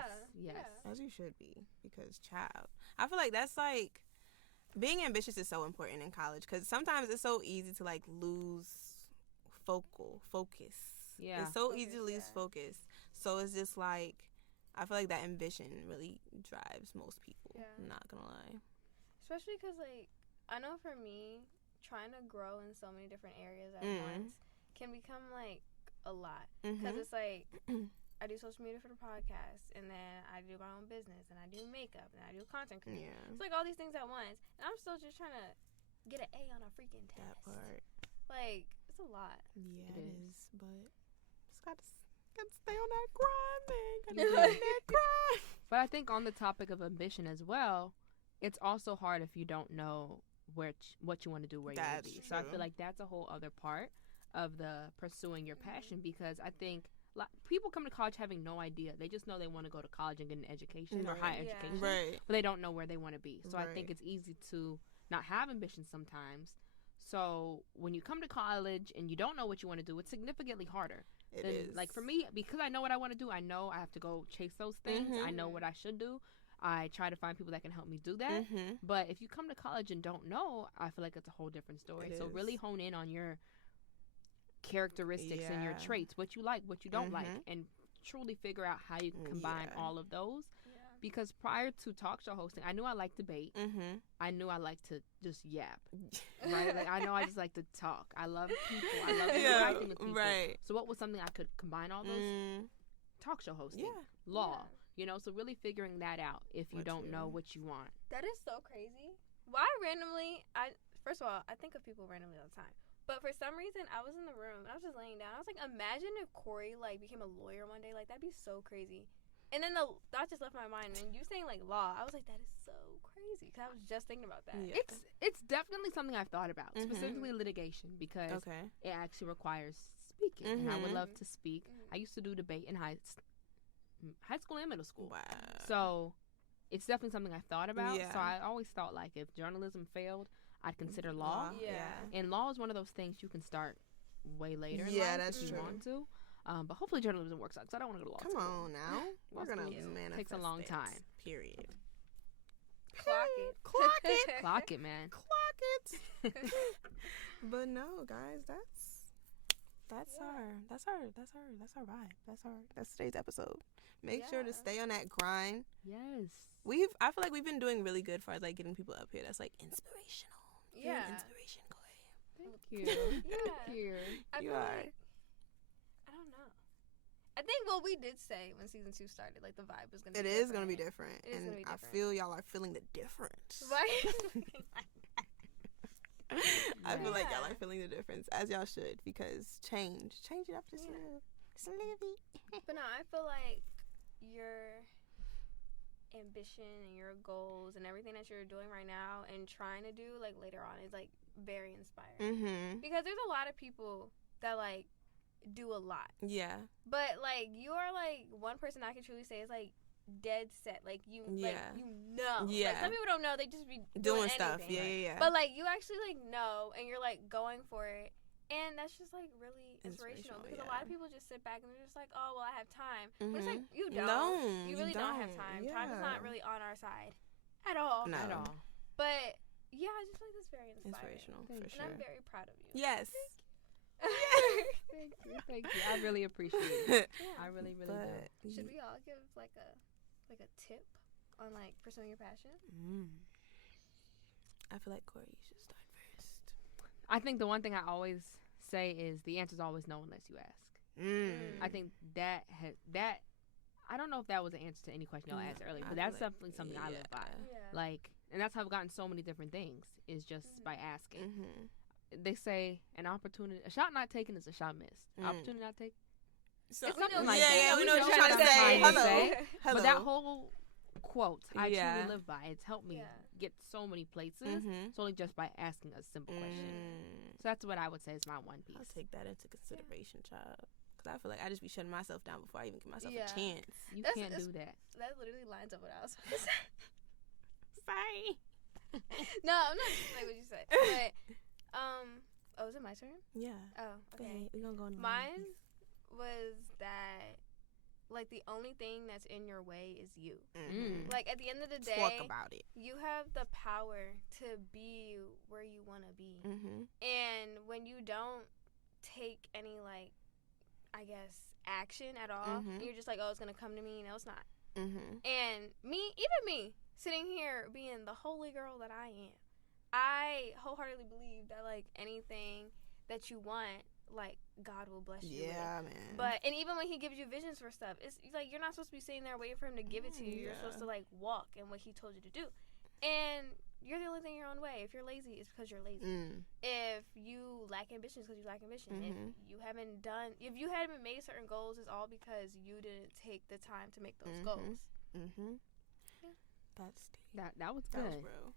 As you should be. Because, child, I feel like that's like, being ambitious is so important in college because sometimes it's so easy to like lose focus. Yeah. It's so easy to lose focus. So it's just like, I feel like that ambition really drives most people. Yeah. I'm not gonna lie. Especially because like, I know for me, trying to grow in so many different areas at once can become like a lot. Because it's like, I do social media for the podcast, and then I do my own business, and I do makeup, and I do content creation. Yeah. It's like all these things at once, and I'm still just trying to get an A on a freaking test. That part. Like, it's a lot. Yeah, it is. But just Gotta stay on that grind, man. Gotta stay on that grind. But I think on the topic of ambition as well, it's also hard if you don't know what you want to do, where you want to be. So I feel like that's a whole other part of the pursuing your passion, because I think people come to college having no idea. They just know they want to go to college and get an education or higher education, but they don't know where they want to be. So I think it's easy to not have ambition sometimes. So when you come to college and you don't know what you want to do, it's significantly harder. It is. Like for me, because I know what I want to do, I know I have to go chase those things. I know what I should do. I try to find people that can help me do that. But if you come to college and don't know, I feel like it's a whole different story. So really hone in on your characteristics and your traits, what you like, what you don't like, and truly figure out how you can combine all of those. Because prior to talk show hosting, I knew I liked debate. I knew I liked to just yap. Right? Like, I know I just like to talk. I love people. I love interacting with people. Right. So what was something I could combine all those? Talk show hosting. Law. You know, so really figuring that out if you don't know what you want. That is so crazy. Why randomly, first of all, I think of people randomly all the time. But for some reason, I was in the room, and I was just laying down. I was like, imagine if Kori, like, became a lawyer one day. Like, that'd be so crazy. And then the thought just left my mind. And you saying, like, law, I was like, that is so crazy. Because I was just thinking about that. Yeah. It's definitely something I've thought about, specifically litigation, because it actually requires speaking. And I would love to speak. I used to do debate in high school and middle school. Wow. So it's definitely something I thought about. So I always thought, like, if journalism failed, I'd consider law. And law is one of those things you can start way later in life that's if you true. want to. But hopefully journalism works out, because I don't want to go to law school. Come on now. We're going to manifest. Takes a long time. Period. Clock it. Clock it. Clock it, man. Clock it. But no, guys, that's our vibe. That's today's episode. Make sure to stay on that grind. Yes. I feel like we've been doing really good for like getting people up here that's like inspirational. You're an inspiration, Kori. Thank you. Thank you. You are. Like, I don't know. I think what we did say when season 2 started, like the vibe was gonna. It is gonna be different, and I feel y'all are feeling the difference. Right. I feel like y'all are feeling the difference, as y'all should, because change it up just a little. But no, I feel like your ambition and your goals and everything that you're doing right now and trying to do like later on is like very inspiring. Because there's a lot of people that like do a lot. Yeah. But like you are like one person I can truly say is like dead set. Like you like you know. Yeah. Like, some people don't know, they just be doing stuff. Yeah. But like you actually like know and you're like going for it. And that's just like really inspirational because a lot of people just sit back and they're just like, oh well, I have time. But it's like you don't. No, you really don't have time. Time is not really on our side at all. Not at all. But yeah, I just feel like that's very inspirational. For sure. And I'm very proud of you. Yes. Thank you. I really appreciate it. I really do. Should we all give like a tip on like pursuing your passion? I feel like Kori, you should start first. I think the one thing I always say is the answer's always no unless you ask. I think that I don't know if that was an answer to any question y'all asked earlier, but that's definitely something I live by. Like, and that's how I've gotten so many different things is just by asking. They say a shot not taken is a shot missed. Opportunity not taken. So, it's something like that. We know what you're trying to say. Hello. But that whole quote I truly live by. It's helped me get so many places solely just by asking a simple question. So that's what I would say is my one piece. I'll take that into consideration, child. Because I feel like I just be shutting myself down before I even give myself a chance. You can't do that. That literally lines up what I was going to say. Sorry. No, I'm not like what you said. But, is it my turn? Yeah. Oh, okay. We're going to go on mine was that like the only thing that's in your way is you. Like at the end of the day, talk about it. You have the power to be where you want to be. And when you don't take any like, I guess, action at all, you're just like, oh, it's gonna come to me. No, it's not. And even me sitting here being the holy girl that I am, I wholeheartedly believe that like anything that you want, like God will bless you. Yeah, man. But and even when He gives you visions for stuff, it's like you're not supposed to be sitting there waiting for Him to give it to you. You're supposed to like walk in what He told you to do. And you're the only thing your own way. If you're lazy, it's because you're lazy. If you lack ambition, it's because you lack ambition. If you haven't made certain goals, it's all because you didn't take the time to make those goals. Yeah. That was good. That was real.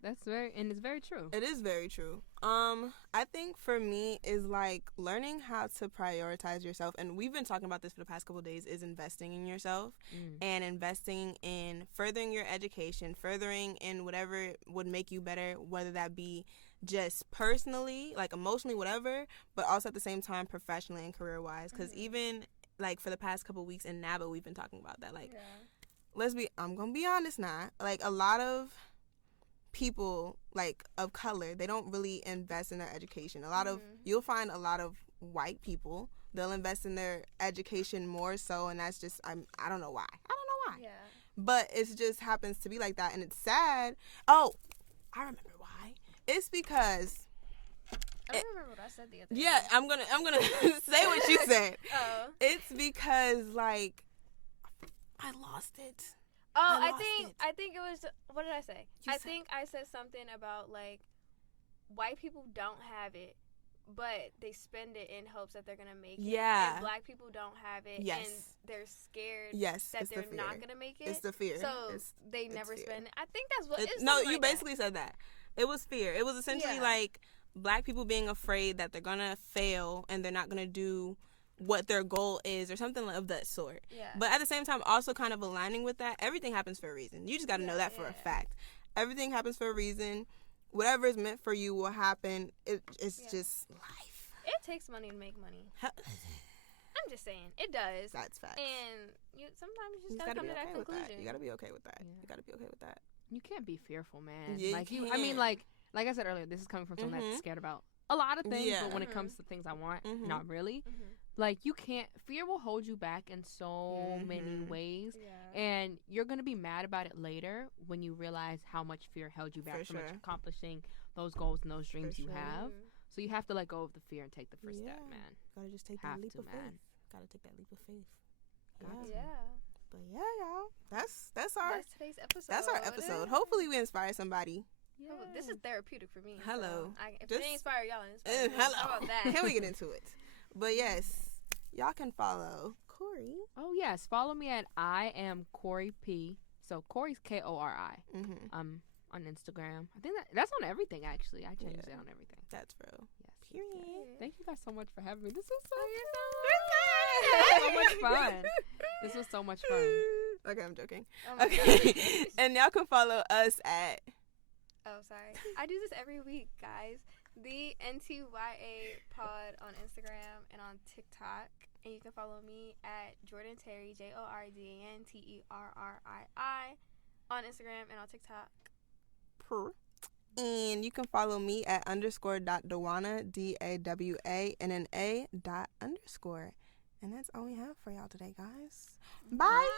That's very, and it's very true. It is very true. I think for me is like learning how to prioritize yourself, and we've been talking about this for the past couple of days, is investing in yourself and investing in furthering your education, furthering in whatever would make you better, whether that be just personally, like emotionally, whatever, but also at the same time professionally and career-wise, because even like for the past couple of weeks in NABA, we've been talking about that. Like, I'm gonna be honest now, like a lot of people like of color, they don't really invest in their education. You'll find a lot of white people, they'll invest in their education more so, and that's just I don't know why. Yeah. But it just happens to be like that, and it's sad. Oh, I remember why. It's because I don't remember what I said the other day. Yeah, I'm gonna say what you said. It's because like I lost it. I think it was, what did I say? I think I said something about like white people don't have it, but they spend it in hopes that they're gonna make it. Yeah. And black people don't have it, and they're scared that they're not gonna make it. It's the fear. So they never spend it. I think that's what it is. No, you basically said that. It was fear. It was essentially like black people being afraid that they're gonna fail and they're not gonna do what their goal is or something of that sort. Yeah. But at the same time, also kind of aligning with that, everything happens for a reason. You just got to know that for a fact. Everything happens for a reason. Whatever is meant for you will happen. It's just life. It takes money to make money. I'm just saying. It does. That's facts. And sometimes you just got to come to that conclusion. You got to be okay with that. You got to be okay with that. You can't be fearful, man. Yeah, I mean, like I said earlier, this is coming from someone that's scared about a lot of things, but when it comes to things I want, not really. Like, you can't, fear will hold you back in so many ways, and you're going to be mad about it later when you realize how much fear held you back from accomplishing those goals and those dreams you have. So you have to let go of the fear and take the first step, man. Gotta just take that leap of faith. Gotta take that leap of faith. Yeah. But yeah, y'all, that's today's episode. That's our episode. Hopefully we inspire somebody. Yeah. Oh, this is therapeutic for me. Hello. So if it inspire y'all, inspire hello. How about that? Can we get into it? But yes, y'all can follow Kori. Oh yes, follow me at I am Kori P. So Kori's Kori. On Instagram. I think that's on everything actually. I changed it on everything. That's real. Yes. Period. Thank you guys so much for having me. This was so much fun. This was so much fun. Okay, I'm joking. Okay. And y'all can follow us at I do this every week, guys. The NTYA pod on Instagram and on TikTok. And you can follow me at Jordan Terry, JordanTerrii on Instagram and on TikTok. And you can follow me at _.Dawana, DAWANNA._. And that's all we have for y'all today, guys. Bye.